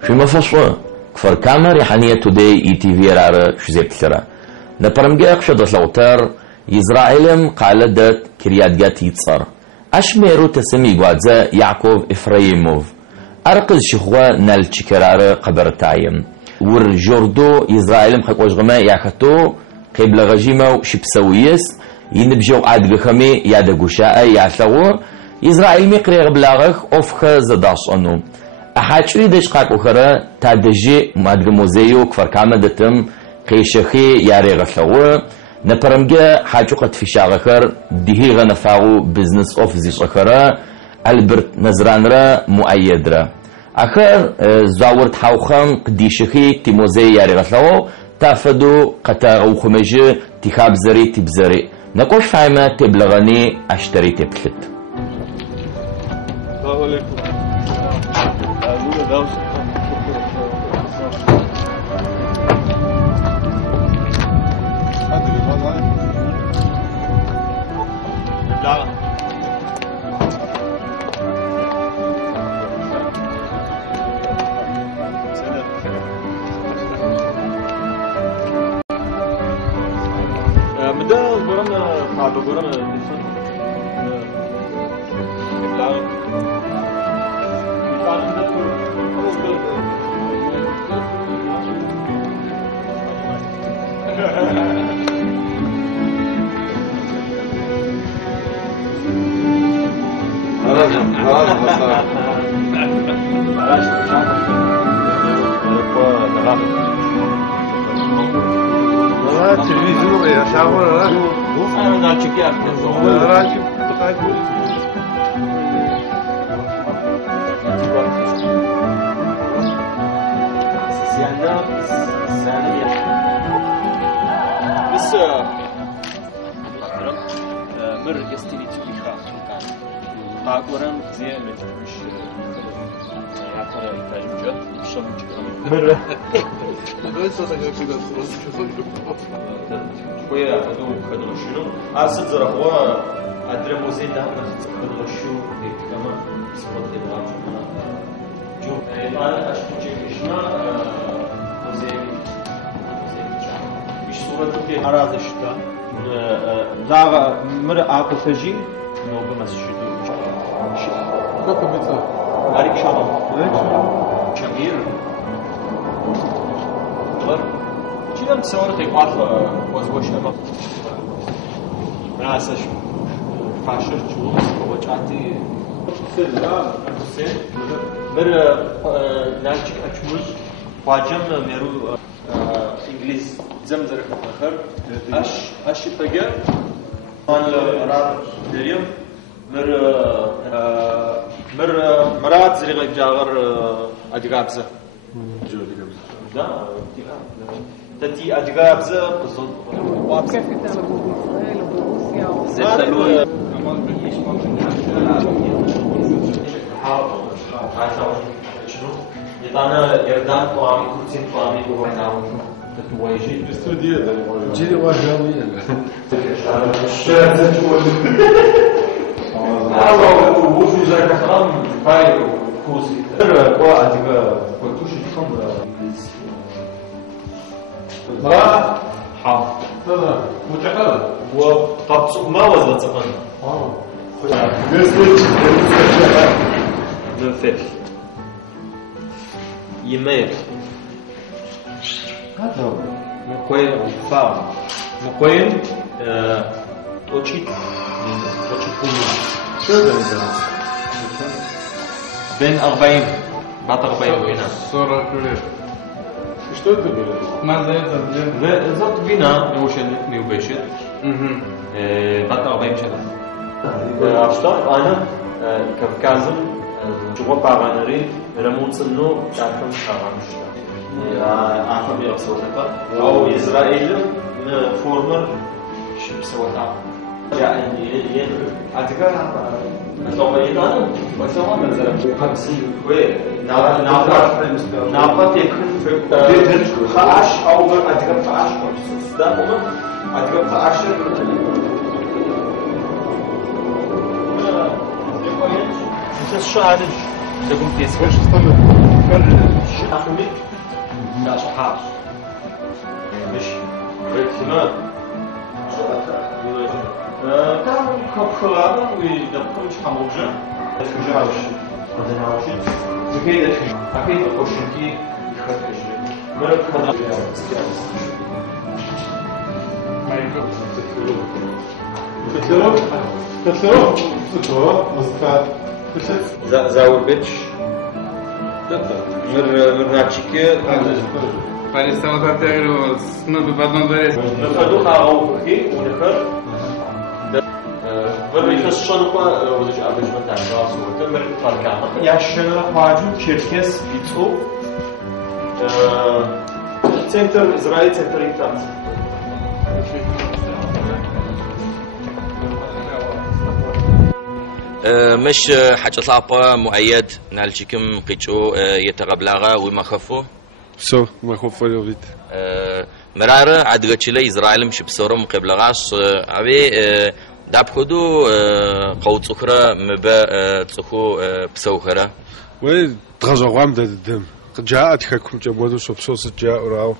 في مفصل كفر كامر يحنية تودي اي تي في رار شزيب ثرا نبرمجا شد لوتر إسرائيل قالدت كريات جات يتصر أشميرو تسمي قوادزا يعقوب إفرايموف أرقز شخوة نال تشكرار قبر تايم ور جوردو إسرائيل مخقوش غما ياكتو قبل غجيمة شبسويس ينبجو عاد خمي يادا قشاء يعثغو إسرائيل مقري غبلاغخ أوفخ زداش أنو أحاجري دشقاق أخرى تادجي مادغ موزيو كفر كامدتم قيشخي ياري غثغو نبرمجا حاجو قد في شاغخر دهي غنفاغو بزنس أوفزيش أخرى ألبرت نزرانرا مؤيدرا أخر زاورت حوخم قديشخي تيموزي ياري غثغو تافدو قطاغو خمجي تخاب زري تبزري نقوش فايمة تبلغني أشتري تبثت السلام عليكم تلفزيون يا شاور انا ناچي كي افتن راجي تقاعد بس مر يستني تبي خاص قاقورن زين مش عطر يتاجج شو مر بس كده شويه خدوا شنو اسد زرقوا ادري موزي ده خدوا شو كمان سبوت ده جو انا اشوف شيء موزي مش صوره في اراضي شتا لا مر اكو فجي نو بمسجد كيف بتصير عليك شغل كبير چیم سوار تقاط وزوش ما راسش فاشر چوب وجاتی سلام حسین مر ناچ اچموز واجم مرو انگلیس زمزر اخر اش بگه آن راد دریم مر مراد زریق جاگر ادگابزه دا تتي أدغابزة بصد كيف كتابة بإسرائيل وبروسيا زدلوية يطانا يردان طوامي كرسين طوامي بوهناو تتواجي استوديو ده جيري واجهوية الشاهد هذا وجو زي كلام باي وكوسي ترى أدغاب كنتوش تخمر ما حاضر هذا متحرك وقد ما وزن تقن نفس يميل هذا مقوين فاهم مقوين توشي كومي شو ده بين 40 بعد 40 هنا صورة كبيرة что это было? Маза это где? Зат вина يوشن ميوبشت. بعد 40 سنة. أشتغل أنا كافكازم جوا بعانري رموتسنو كافم كافمشتا. أفهم يقصدك أو إسرائيل فورمر شو بسوتها. يعني أتذكر الطوبيان وسوا مثلا 50 وين نافات يكون في خاش أو أتذكر خاش ده هم أتذكر خاش أنت شو عارف تقول تيسير حاش مش ركنا كان كبخلا ويدبكم مش حموجة تجاوش مدناوش زكيد أكيد القشنكي يخرج مرد خدا ما ينقص تتلو زاور بيتش مرناتشيكي Перестал отыгрывать, ну, в одном дворе. نخدو خاو خي ونخر وريخس شنقة ودش أبجمة تعراس وتمر فرقامة ياشنا خواجو تشيركس بيتو تنتر إسرائيل تنتر إنتاز مش حاجة صعبة مؤيد نالشكم قيتشو يتقبلها وما خفوا سو ما خوف فلو بيت مرارة عدغتش لي إسرائيل مش بصورة مقبلغاش أبي داب خدو قوت أخرى مبا تسخو بسوخرة وي تغزو غام دم جاءت حكم جمودو سبسوس جاء راو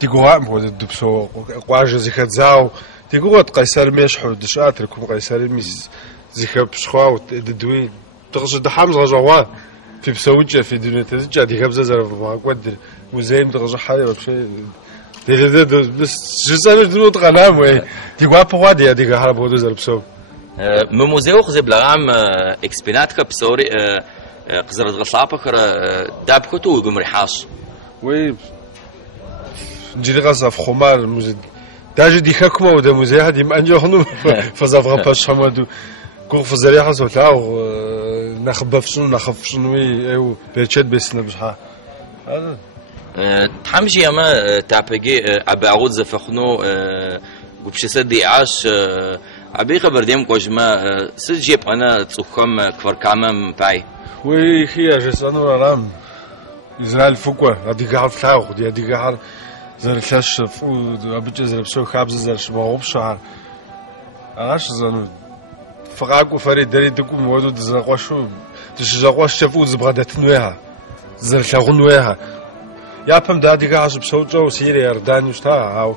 تيغوام بود دبسو قواج زيخت زاو تيغوت قيصر مشحو دشات لكم قيصر ميس زيخب شخوا ددوي تغزو دحام غزوا في بسوجة في دنيا تزجع دي خبزة زرف ما قدر وزين تغزو حالي وبشي دي بس جزء دلوت غنام وي تيغوا بوادي دي غار بودو زرف سو مموزيو خزب لغام اكسبينات بسوري قزرت غصابة خرا داب خطو ويقوم ريحاش وي جري غصف خمار مزد داجي دي حكمة ودا مزيها دي مانجو خنو فزافغا باش حمادو كوغ فزريحة سوتاو نخفشنو ايو بيتشات بسنا بشحا هذا تحمجي اما تابجي ابي اعود زفخنو قبش دي عاش ابي خبر ديم كوجما سجيب انا تسخم كفركامم باي وي خيا جسانو رام إسرائيل فوقه هادي قاعد فلاو هادي قاعد زر فلاش فو ابي زر بسو خابز زر شماغوب شهر عاش زانو فقاكو فريد دري دكو مودو دزاقواشو تشزاقواش شافو زبغادات نويها زر شاغون نويها يابم دادي قاعد بسو جو سيريا يردان يشتا او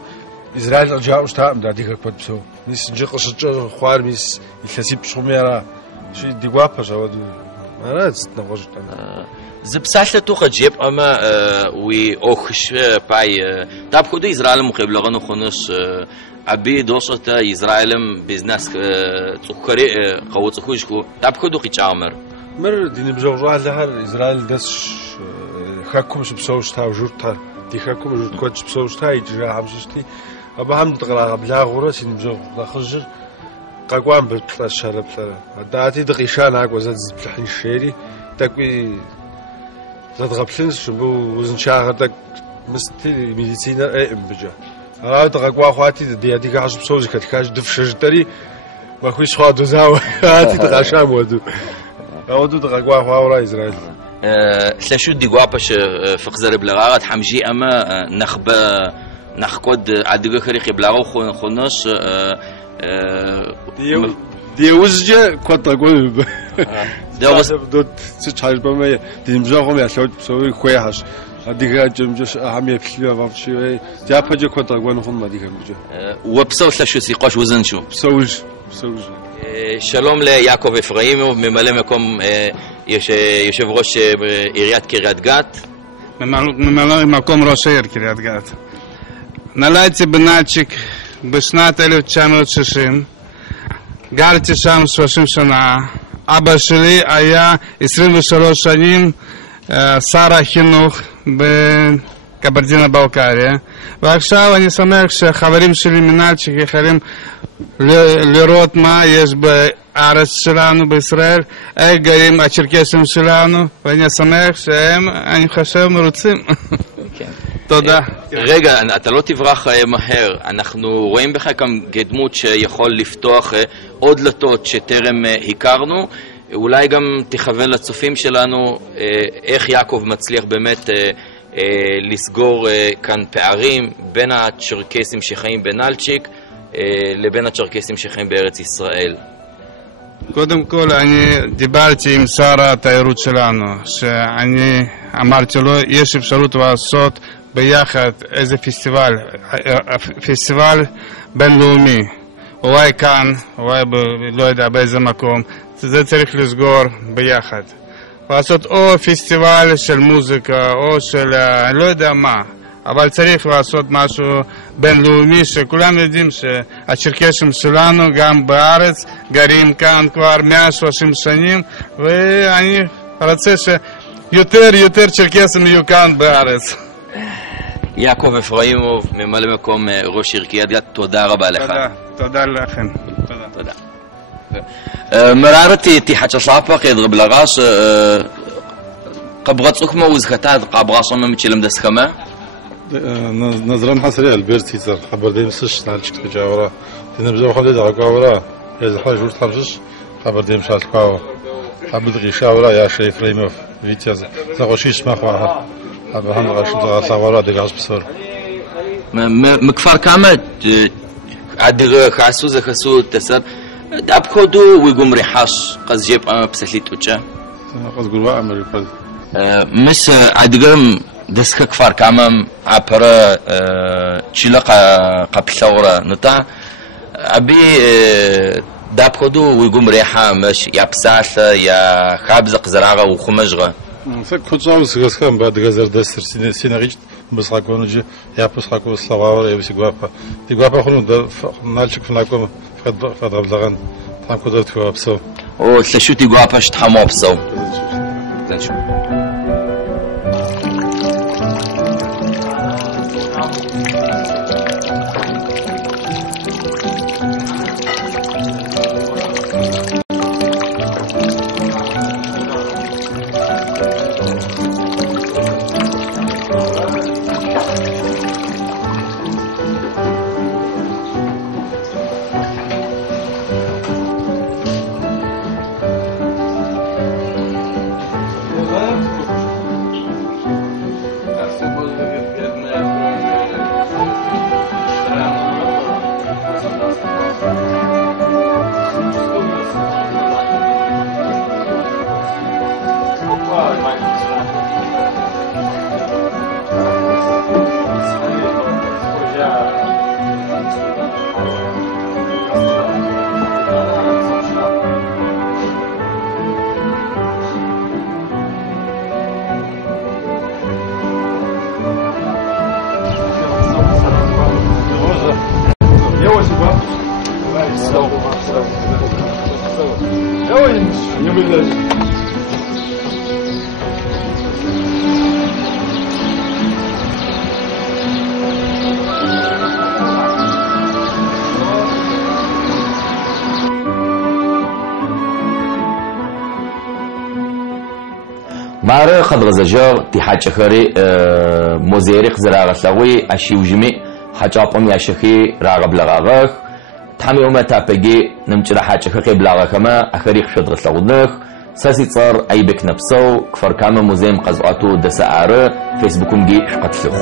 إسرائيل جاء وشتا دادي قاعد بسو نيس نجي قشجو خوار ميس يثسيب شوميرا شي ديغوابا جاودو انا تنغوج زبسالة توقع جيب اما وي اوخش باي داب خدو إسرائيل مقبلغنو خونش أبي دوسة إسرائيل بيزنس تذكري قوة تخوشكو تابخدو قيتشامر مر دين بجوجا لها إسرائيل دس حكمش بسوشتا وجورتا دي حكم جورت كوتش بسوشتا يجرا عمشتي أبا هم تقرا بلا غورس دين بجوج داخل قاقوان بتلا شرب ثرا داتي دقيشان عقو زاد بلحن الشيري تاكوي زاد غبلنس شبو وزن شاغر تاك مستي ميديسينا اي ام بجا هذا قاقوا خواتي دي قاعد بسوز كتكاش دف شجري واخوي شخا دوزاو هاتي تقاشام ودو اودو قاقوا خوا إسرائيل سلاشو دي قواپش فقزر بلغات حمجي اما نخكود عدغ خريق بلاغو خونش دي وزجه كنت اقول داوس دوت تشايل بما دي مجاهم يحلود بسوي كويحش هذيك جمجش عمي بشليه فافشي جابجه كنت اقول خم هذيك مجا وبسو سلاشو سيقاش وزن شو بسوج שלום ליעקב אפרים, ממלא מקום יושב ראש עיריית קריית גת. ממלא מקום ראש העיר קריית גת. נולדתי בנלצ'יק בשנת 1960, גרתי שם 30 שנה. אבא שלי היה 23 שנים שר החינוך בקברדינה-בלקריה, ועכשיו אני שמח שהחברים שלי מנלצ'יק יכולים לראות מה יש בארץ שלנו בישראל, איך גרים הצ'רקסים שלנו, ואני שמח שהם, אני חושב, מרוצים. תודה. רגע, אתה לא תברח מהר, אנחנו רואים בך גם כדמות שיכול לפתוח עוד דלתות שטרם הכרנו, אולי גם תכוון לצופים שלנו איך יעקב מצליח באמת לסגור כאן פערים בין הצ'רקסים שחיים בנלצ'יק לבין הצ'רקסים שחיים בארץ ישראל. קודם כל אני דיברתי עם שר התיירות שלנו, שאני אמרתי לו יש אפשרות לעשות بياخد إذا فيستيفال بينلاقي واي كان واي بلويدا بإذا مكان זה צריך לסגור ביחד. לעשות או פסטיבל של מוזיקה או של לא יודע מה, אבל צריך לעשות משהו בינלאומי שכולם יודעים שהצ'רקסים שלנו גם בארץ גרים כאן כבר 130 שנים, ואני רוצה שיותר צ'רקסים יהיו כאן בארץ. יעקב אפראימוב, ממלא מקום ראש עיר קריית גת, תודה רבה לך. תודה לכם. תודה. مرارتي تحت صعبة قيد بلغاس قبغتك ما وزكتاد قبغاس ما متشلم دسخمة نظرا حسري البيرتي صار خبر ديم سش نالشك تجاورا تنبزو خلي دعكاورا إذا حاجة جورت خمسش خبر ديم شالكاو عبد غيشاورا يا شريف ريموف فيتياز زغوشيش ما خواها هذا هم غاش دغاورا دغاس بصور مكفار كامل عاد خاصو زخصو تسر دابخدو ويقوم ريحاش قزجيب بسليت وجه قز قلوا عمري قز مش عادقم دسك كفار كامم عبر تشلق قبلورا نطع ابي دابخدو ويقوم ريحه مش يا بساس يا خبز قزراغه وخمجغه كنت عاوز كان بعد غزر دستر سيناريست بس هاكونجي يا بس هاكو سلاوا يا بس غوابا دي غوابا خنو نالشك فناكم فضرب لغن تاكو درت كوابسو او تشوتي غوابا شتحمو بسو ماره خد غزجار تحاج خري مزيرق زراغ سوي اشيوجمي حاجابم ياشخي راغب لغاغ تحمي وما تابجي نمشي حاجه خي بلاغ كما اخري خشد سودنخ ساسي صار اي بك نفسو كفر كامل موزيم قزقاتو دسعاره فيسبوكم جي قتلخ